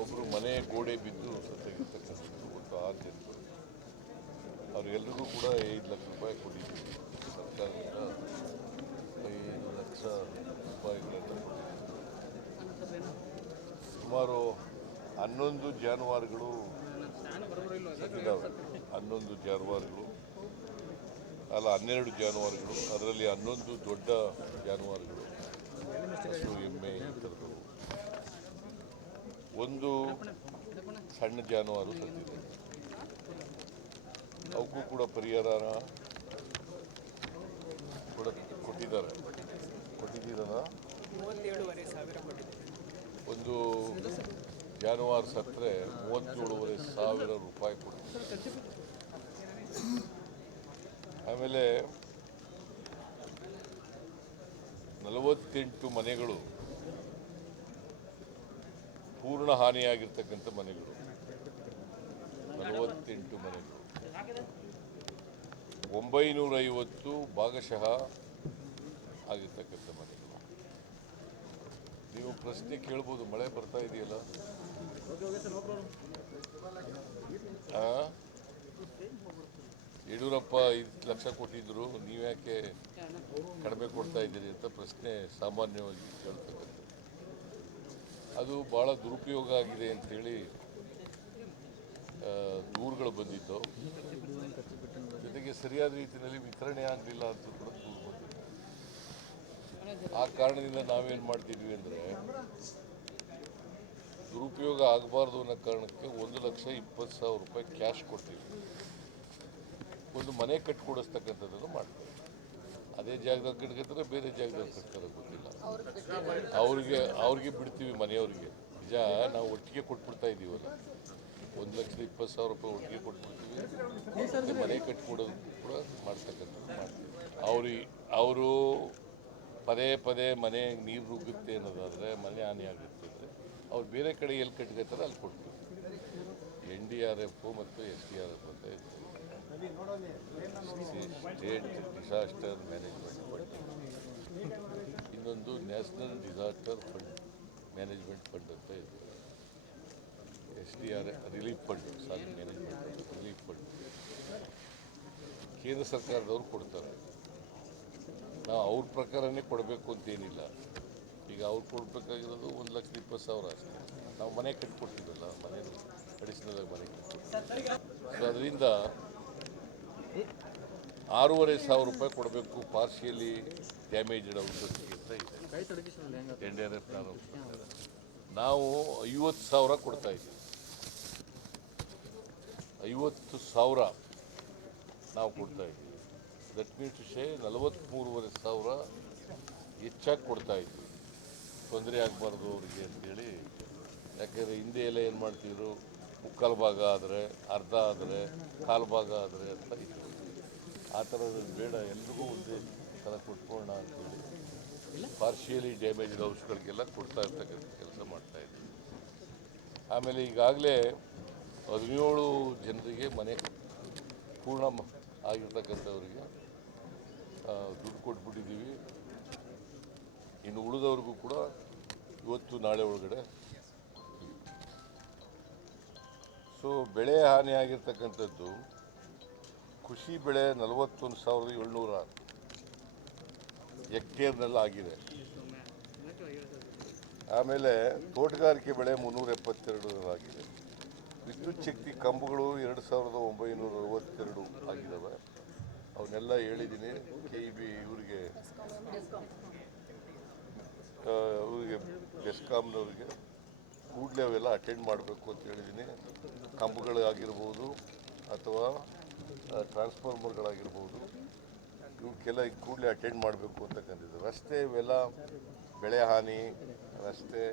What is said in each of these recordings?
ಒಬ್ಬರು ಮನೆ ಗೋಡೆ ಬಿದ್ದು ಸತ್ತಾಗಿರ್ತಕ್ಕಂಥದ್ದು ಒಂದು ಆರು ಜನರು. ಅವ್ರಿಗೆಲ್ರಿಗೂ ಕೂಡ ಐದು ಲಕ್ಷ ರೂಪಾಯಿ ಕೊಟ್ಟಿದ್ದೀವಿ. ಸರ್ಕಾರದಿಂದ ಐದು ಲಕ್ಷ ರೂಪಾಯಿಗಳನ್ನು ಕೊಟ್ಟಿದ್ದೀವಿ. ಸುಮಾರು ಹನ್ನೊಂದು ಜಾನುವಾರುಗಳು ಹನ್ನೊಂದು ಜಾನುವಾರುಗಳು, ಅಲ್ಲ ಹನ್ನೆರಡು ಜಾನುವಾರುಗಳು, ಅದರಲ್ಲಿ ಹನ್ನೊಂದು ದೊಡ್ಡ ಜಾನುವಾರುಗಳು. ಹಸು ಎಮ್ಮೆ ಈ ಥರದ್ದು. ಒಂದು ಸಣ್ಣ ಜಾನುವಾರು ಸತ್ತಿದೆ ಅವಕ್ಕೂ ಕೂಡ ಪರಿಹಾರ ಕೊಟ್ಟಿದ್ದಾರೆ. ಕೊಟ್ಟಿದ್ದೀರಲ್ಲ? ಒಂದು ಜಾನುವಾರು ಸತ್ತರೆ ಮೂವತ್ತೇಳುವರೆ ಸಾವಿರ ರೂಪಾಯಿ ಕೊಡ್ತೀವಿ ಆಮೇಲೆ ನಲವತ್ತೆಂಟು ಮನೆಗಳು ಪೂರ್ಣ ಹಾನಿಯಾಗಿರ್ತಕ್ಕಂಥ ಮನೆಗಳು. ನಲವತ್ತೆಂಟು ಮನೆಗಳು. ಒಂಬೈನೂರ ಐವತ್ತು ಭಾಗಶಃ ಆಗಿರ್ತಕ್ಕಂಥ ಮನೆಗಳು. ನೀವು ಪ್ರಶ್ನೆ ಕೇಳ್ಬೋದು, ಮಳೆ ಬರ್ತಾ ಇದೆಯಲ್ಲ? ಯಡಿಯೂರಪ್ಪ ಐದು ಲಕ್ಷ ಕೊಟ್ಟಿದ್ರು, ನೀವ್ಯಾಕೆ ಕಡಿಮೆ ಕೊಡ್ತಾ ಇದ್ದೀರಿ ಅಂತ ಪ್ರಶ್ನೆ ಸಾಮಾನ್ಯವಾಗಿ ಕೇಳ್ತಕ್ಕಂಥದ್ದು. ಅದು ಭಾಳ ದುರುಪಯೋಗ ಆಗಿದೆ ಅಂಥೇಳಿ ದೂರುಗಳು ಬಂದಿದ್ದು. ಜೊತೆಗೆ ಸರಿಯಾದ ರೀತಿಯಲ್ಲಿ ವಿತರಣೆ ಆಗಲಿಲ್ಲ ಅಂತ ಕೂಡ ದೂರು ಬಂದಿದೆ. ಆ ಕಾರಣದಿಂದ ನಾವೇನು ಮಾಡ್ತಿದ್ವಿ ಅಂದರೆ, ದುರುಪಯೋಗ ಆಗಬಾರ್ದು ಅನ್ನೋ ಕಾರಣಕ್ಕೆ ಒಂದು ಲಕ್ಷ ಇಪ್ಪತ್ತು ಸಾವಿರ ರೂಪಾಯಿ ಕ್ಯಾಶ್ ಕೊಡ್ತೀವಿ. ಒಂದು ಮನೆ ಕಟ್ಕೊಡಿಸ್ತಕ್ಕಂಥದ್ದನ್ನು ಮಾಡ್ತೀವಿ. ಅದೇ ಜಾಗದಲ್ಲಿ ಕಟ್ಕೋತಾರೆ ಬೇರೆ ಜಾಗದಲ್ಲಿ ಕಟ್ತಾರೆ ಗೊತ್ತಿಲ್ಲ ಅವ್ರಿಗೆ ಅವ್ರಿಗೆ ಬಿಡ್ತೀವಿ ಮನೆಯವ್ರಿಗೆ. ನಿಜ, ನಾವು ಒಟ್ಟಿಗೆ ಕೊಟ್ಬಿಡ್ತಾ ಇದ್ದೀವಲ್ಲ ಒಂದು ಲಕ್ಷದ ಇಪ್ಪತ್ತು ಸಾವಿರ ರೂಪಾಯಿ ಒಟ್ಟಿಗೆ ಕೊಟ್ಬಿಡ್ತೀವಿ. ಮನೆ ಕಟ್ಕೊಡೋದು ಕೂಡ ಮಾಡ್ತಕ್ಕಂಥ ಮಾಡ್ತೀವಿ. ಅವ್ರಿಗೆ ಅವರು ಪದೇ ಪದೇ ಮನೆ ನೀರು ನುಗ್ಗುತ್ತೆ ಅನ್ನೋದಾದರೆ ಮನೆ ಹಾನಿ ಆಗುತ್ತೆ ಅಂದರೆ ಅವ್ರು ಬೇರೆ ಕಡೆ ಎಲ್ಲಿ ಕಟ್ಕೋತಾರೆ ಅಲ್ಲಿ ಕೊಡ್ತೀವಿ. ಎನ್ ಡಿ ಆರ್ ಎಫ್ ಮತ್ತು ಎಸ್ ಡಿ ಆರ್ ಎಫ್ ಅಂತ ಸ್ಟೇಟ್ ಡಿಸಾಸ್ಟರ್ ಮ್ಯಾನೇಜ್ಮೆಂಟ್ ಇನ್ನೊಂದು national disaster fund management fund ಅಂತ ಇದೆ. S D R relief fund, ಸಾಲ ಮ್ಯಾನೇಜ್ಮೆಂಟ್ ರಿಲೀಫ್ ಫಂಡ್. ಕೇಂದ್ರ ಸರ್ಕಾರದವರು ಕೊಡ್ತಾರೆ. ನಾವು ಅವ್ರ ಪ್ರಕಾರನೇ ಕೊಡಬೇಕು ಅಂತೇನಿಲ್ಲ ಈಗ ಅವ್ರು ಕೊಡಬೇಕಾಗಿರೋದು ಒಂದು ಲಕ್ಷದ ಇಪ್ಪತ್ತು ಸಾವಿರ ಅಷ್ಟೇ. ನಾವು ಮನೆ ಕಟ್ಟಿಕೊಡ್ತೀವಲ್ಲ ಮನೆ ಅಡಿಷನಲ್ ಆಗಿ ಮನೆ ಸೊ ಅದರಿಂದ ಆರೂವರೆ ಸಾವಿರ ರೂಪಾಯಿ ಕೊಡಬೇಕು ಪಾರ್ಷಿಯಲಿ ಡ್ಯಾಮೇಜ್ಡ್ ಔಷಧಿಗೆ ಎನ್ ಡಿ ಆರ್ ನಾವು ಐವತ್ತು ಸಾವಿರ ಕೊಡ್ತಾ ಇದ್ದೀವಿ. ಐವತ್ತು ಸಾವಿರ ನಾವು ಕೊಡ್ತಾ ಇದ್ದೀವಿ. ದಟ್ ಮೀನ್ಸ್ ಶೇ ನಲವತ್ತ್ಮೂರುವರೆ ಸಾವಿರ ಹೆಚ್ಚಾಗಿ ಕೊಡ್ತಾ ಇದ್ವಿ ತೊಂದರೆ ಆಗಬಾರ್ದು ಅವರಿಗೆ ಅಂತೇಳಿ ಯಾಕೆಂದರೆ ಹಿಂದೆ ಎಲ್ಲ ಏನು ಮಾಡ್ತಿದ್ರು? ಮುಕ್ಕಾಲು ಭಾಗ ಆದರೆ, ಅರ್ಧ ಆದರೆ, ಕಾಲು ಭಾಗ ಆದರೆ ಅಂತ ಇತ್ತು ಆ ಥರದ್ದು ಬೇಡ. ಎಲ್ರಿಗೂ ಒಂದೇ ಥರ ಕೊಟ್ಕೊಳ್ಳೋಣ ಅಂತೇಳಿ ಪಾರ್ಷಿಯಲಿ ಡ್ಯಾಮೇಜ್ ಹೌಸ್ಗಳಿಗೆಲ್ಲ ಕೊಡ್ತಾ ಇರ್ತಕ್ಕಂಥ ಕೆಲಸ ಮಾಡ್ತಾ ಇದ್ದೀವಿ ಆಮೇಲೆ ಈಗಾಗಲೇ ಹದಿನೇಳು ಜನರಿಗೆ ಮನೆ ಪೂರ್ಣ ಆಗಿರ್ತಕ್ಕಂಥವ್ರಿಗೆ ದುಡ್ಡು ಕೊಟ್ಬಿಟ್ಟಿದ್ದೀವಿ. ಇನ್ನು ಉಳಿದವ್ರಿಗೂ ಕೂಡ ಇವತ್ತು ನಾಳೆ ಒಳಗಡೆ. ಸೊ ಬೆಳೆ ಹಾನಿ ಆಗಿರ್ತಕ್ಕಂಥದ್ದು ಕೃಷಿ ಬೆಳೆ ನಲವತ್ತೊಂದು ಸಾವಿರದ ಏಳ್ನೂರ ಆಗಿದೆ ಆಮೇಲೆ ತೋಟಗಾರಿಕೆ ಬೆಳೆ ಮುನ್ನೂರ ಎಪ್ಪತ್ತೆರಡು ಆಗಿದೆ. ವಿದ್ಯುತ್ ಶಕ್ತಿ ಕಂಬಗಳು ಎರಡು ಸಾವಿರದ ಒಂಬೈನೂರ ಅರವತ್ತೆರಡು ಆಗಿದ್ದಾವೆ ಅವನ್ನೆಲ್ಲ ಹೇಳಿದ್ದೀನಿ. ಕೆ ಇ ಬಿ ಇವರಿಗೆ ಇವರಿಗೆ ಬೆಸ್ಕಾಮ್ನವ್ರಿಗೆ ಕೂಡಲೇ ಅವೆಲ್ಲ ಅಟೆಂಡ್ ಮಾಡಬೇಕು ಅಂತ ಹೇಳಿದ್ದೀನಿ. ಕಂಬಗಳಾಗಿರ್ಬೋದು ಅಥವಾ ಟ್ರಾನ್ಸ್ಫಾರ್ಮರ್ಗಳಾಗಿರ್ಬೋದು ಇವಕ್ಕೆಲ್ಲ ಈಗ ಕೂಡಲೇ ಅಟೆಂಡ್ ಮಾಡಬೇಕು ಅಂತಕ್ಕಂಥದ್ದು. ರಸ್ತೆ, ಇವೆಲ್ಲ ಬೆಳೆ ಹಾನಿ, ರಸ್ತೆ,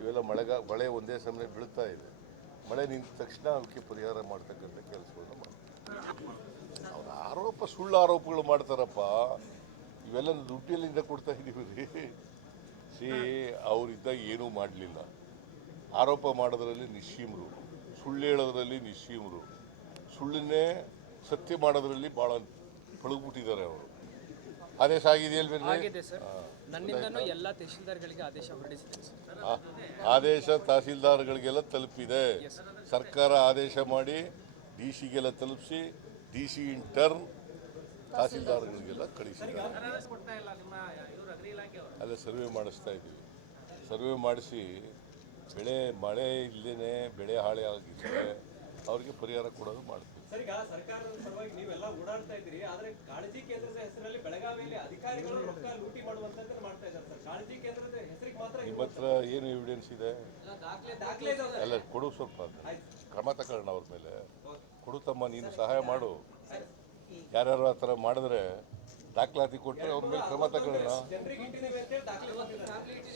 ಇವೆಲ್ಲ ಮಳೆಗ, ಮಳೆ ಒಂದೇ ಸಮಯ ಬೀಳ್ತಾ ಇದೆ. ಮಳೆ ನಿಂತ ತಕ್ಷಣ ಅವಕ್ಕೆ ಪರಿಹಾರ ಮಾಡ್ತಕ್ಕಂಥ ಕೆಲಸಗಳನ್ನ ಮಾಡ್ತಾರೆ. ಅವರ ಆರೋಪ, ಸುಳ್ಳು ಆರೋಪಗಳು ಮಾಡ್ತಾರಪ್ಪ. ಇವೆಲ್ಲ ದುಡ್ಡಿಯಲ್ಲಿಂದ ಕೊಡ್ತಾ ಇದ್ದೀವಿ. ರೀ ಸಿ, ಅವರಿದ್ದಾಗ ಏನೂ ಮಾಡಲಿಲ್ಲ. ಆರೋಪ ಮಾಡೋದ್ರಲ್ಲಿ ನಿಶ್ಚೀಮರು ಸುಳ್ಳು ಹೇಳೋದ್ರಲ್ಲಿ ನಿಶ್ಚೀಮರು ಸುಳ್ಳನ್ನೇ ಸತ್ಯ ಮಾಡೋದ್ರಲ್ಲಿ ಭಾಳ ಪಳಗ್ಬಿಟ್ಟಿದ್ದಾರೆ ಅವರು. ಆದೇಶ ಆಗಿದೆ ನನ್ನಿಂದನೂ ಎಲ್ಲ ತಹಶೀಲ್ದಾರ್ಗಳಿಗೆ ಆದೇಶ ಹೊರಡಿಸಿದೆ ಆದೇಶ ತಹಸೀಲ್ದಾರ್ಗಳಿಗೆಲ್ಲ ತಲುಪಿದೆ. ಸರ್ಕಾರ ಆದೇಶ ಮಾಡಿ ಡಿ ಸಿಗೆಲ್ಲ ತಲುಪಿಸಿ ಡಿ ಸಿ ಇನ್ ಟರ್ನ್ ತಹಸೀಲ್ದಾರ್ಗಳಿಗೆಲ್ಲ ಕಳಿಸಿ ಅಲ್ಲೇ ಸರ್ವೆ ಮಾಡಿಸ್ತಾ ಇದ್ದೀವಿ. ಸರ್ವೆ ಮಾಡಿಸಿ ಬೆಳೆ ಮಳೆ ಇಲ್ಲದೇ ಬೆಳೆ ಹಾಳೆ ಆಗಿದ್ದರೆ ಅವ್ರಿಗೆ ಪರಿಹಾರ ಕೊಡೋದು ಮಾಡ್ತೀವಿ. ಸರ್ ಈಗ ಸರ್ಕಾರದ ಪರವಾಗಿ ನೀವೆಲ್ಲ ಓಡಾಡ್ತಾ ಇದ್ದೀರಿ ಆದ್ರೆ ಕಾಳಜಿ ಕೇಂದ್ರದ ಹೆಸರಲ್ಲಿ ಬೆಳಗಾವಿಯಲ್ಲಿ ಅಧಿಕಾರಿಗಳು ರೊಕ್ಕ ಲೂಟಿ ಮಾಡುವಂತದ್ದನ್ನ ಮಾಡ್ತಾ ಇದ್ದಾರೆ ಸರ್. ಕಾಳಜಿ ಕೇಂದ್ರದ ಹೆಸರಿಗೆ ಮಾತ್ರ ನಿಮ್ಮ ಹತ್ರ ಏನು ಎವಿಡೆನ್ಸ್ ಇದೆ? ದಾಖಲೆ ದಾಖಲೆ ಎಲ್ಲ ಕೊಡು ಸ್ವಲ್ಪ ಕ್ರಮ ತಗೊಳ್ಳೋಣ ಅವ್ರ ಮೇಲೆ. ಕೊಡು ತಮ್ಮ ನೀನು ಸಹಾಯ ಮಾಡು. ಯಾರ್ಯಾರು ಆ ಥರ ಮಾಡಿದ್ರೆ ದಾಖಲಾತಿ ಕೊಟ್ಟರೆ ಅವ್ರ ಮೇಲೆ ಕ್ರಮ ತಗೊಳ್ಳೋಣ.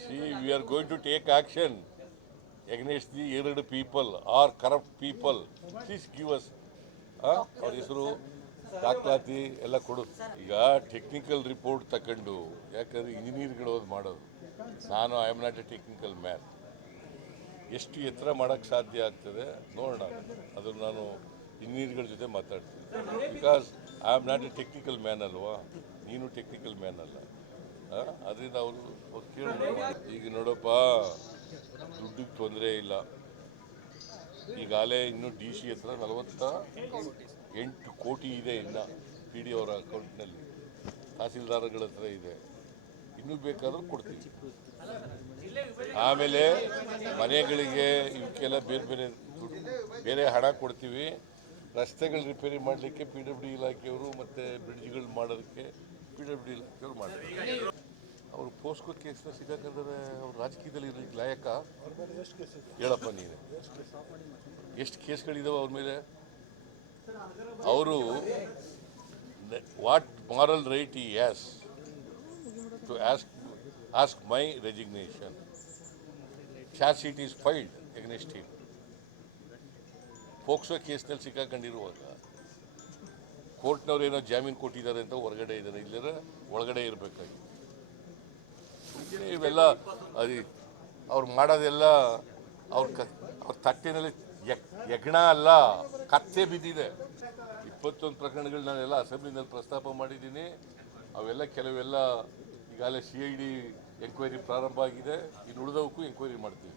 See we are going to take action against the ಎರಡು people are corrupt people please give us ಅವ್ರ ಹೆಸರು ದಾಖಲಾತಿ ಎಲ್ಲ ಕೊಡು. ಈಗ ಟೆಕ್ನಿಕಲ್ ರಿಪೋರ್ಟ್ ತಕೊಂಡು, ಯಾಕಂದ್ರೆ ಇಂಜಿನಿಯರ್ಗಳು ಹೋದ್ ಮಾಡೋದು. ನಾನು I am not a technical man ಎಷ್ಟು ಎತ್ತರ ಮಾಡೋಕ್ಕೆ ಸಾಧ್ಯ ಆಗ್ತದೆ, ನೋಡೋಣ. ಅದನ್ನು ನಾನು ಇಂಜಿನಿಯರ್ಗಳ ಜೊತೆ ಮಾತಾಡ್ತೀನಿ. Because I am not a technical man ಅಲ್ವಾ? ನೀನು ಟೆಕ್ನಿಕಲ್ ಮ್ಯಾನ್ ಅಲ್ಲ. ಅದರಿಂದ ಅವ್ರು ಕೇಳಿ ಈಗ ನೋಡಪ್ಪ, ದುಡ್ಡಿಗೆ ತೊಂದರೆ ಇಲ್ಲ. ಈಗಾಗಲೇ ಇನ್ನು ಡಿ ಸಿ ಹತ್ರ ನಲವತ್ತ ಎಂಟು ಕೋಟಿ ಇದೆ ಇನ್ನು ಪಿ ಡಿ ಅವರ ಅಕೌಂಟ್ನಲ್ಲಿ. ತಹಸೀಲ್ದಾರ್ಗಳ ಹತ್ರ ಇದೆ. ಇನ್ನೂ ಬೇಕಾದರೂ ಕೊಡ್ತೀವಿ. ಆಮೇಲೆ ಮನೆಗಳಿಗೆ ಇವಕ್ಕೆಲ್ಲ ಬೇರೆ ಬೇರೆ ಬೇರೆ ಹಣ ಕೊಡ್ತೀವಿ. ರಸ್ತೆಗಳು ರಿಪೇರಿ ಮಾಡಲಿಕ್ಕೆ ಪಿ ಡಬ್ಲ್ಯೂ ಇಲಾಖೆಯವರು ಮತ್ತು ಬ್ರಿಡ್ಜ್ಗಳು ಮಾಡೋದಕ್ಕೆ ಪಿ ಡಬ್ಲ್ಯೂ ಇಲಾಖೆಯವರು ಮಾಡ್ತಾರೆ. ಅವರು ಪೋಸ್ಕೋ ಕೇಸ್ನ ಸಿಗಾಕಂದ್ರೆ ಅವ್ರು ರಾಜಕೀಯದಲ್ಲಿ ಇರಲಿಕ್ಕೆ ಲಾಯಕ. ಹೇಳಪ್ಪ ನೀನು. ಎಷ್ಟು ಕೇಸ್ಗಳಿದಾವೆ ಅವ್ರ ಮೇಲೆ? ಅವರು what moral right he has to ask ask my resignation charge sheet is filed against him POCSO ಕೇಸ್ನಲ್ಲಿ ಸಿಕ್ಕಾಕೊಂಡಿರುವಾಗ ಕೋರ್ಟ್ನವ್ರು ಏನೋ ಜಾಮೀನು ಕೊಟ್ಟಿದ್ದಾರೆ ಅಂತ ಹೊರಗಡೆ ಇದ್ದಾರೆ. ಇಲ್ಲದ್ರೆ ಒಳಗಡೆ ಇರಬೇಕಾಗಿ ಇವೆಲ್ಲ ಅದು ಅವ್ರು ಮಾಡೋದೆಲ್ಲ ಅವ್ರ ಕ, ಅವ್ರ ತಟ್ಟೆನಲ್ಲಿ ಯಜ್ಞ ಅಲ್ಲ, ಕತ್ತೆ ಬಿದ್ದಿದೆ. ಇಪ್ಪತ್ತೊಂದು ಪ್ರಕರಣಗಳು ನಾನೆಲ್ಲ ಅಸೆಂಬ್ಲಿನಲ್ಲಿ ಪ್ರಸ್ತಾಪ ಮಾಡಿದ್ದೀನಿ. ಅವೆಲ್ಲ ಕೆಲವೆಲ್ಲ ಈಗಾಗಲೇ ಸಿ ಐ ಡಿ ಎಂಕ್ವೈರಿ ಪ್ರಾರಂಭ ಆಗಿದೆ. ಇನ್ನು ಉಳಿದವಕ್ಕೂ ಎಂಕ್ವೈರಿ ಮಾಡ್ತೀವಿ.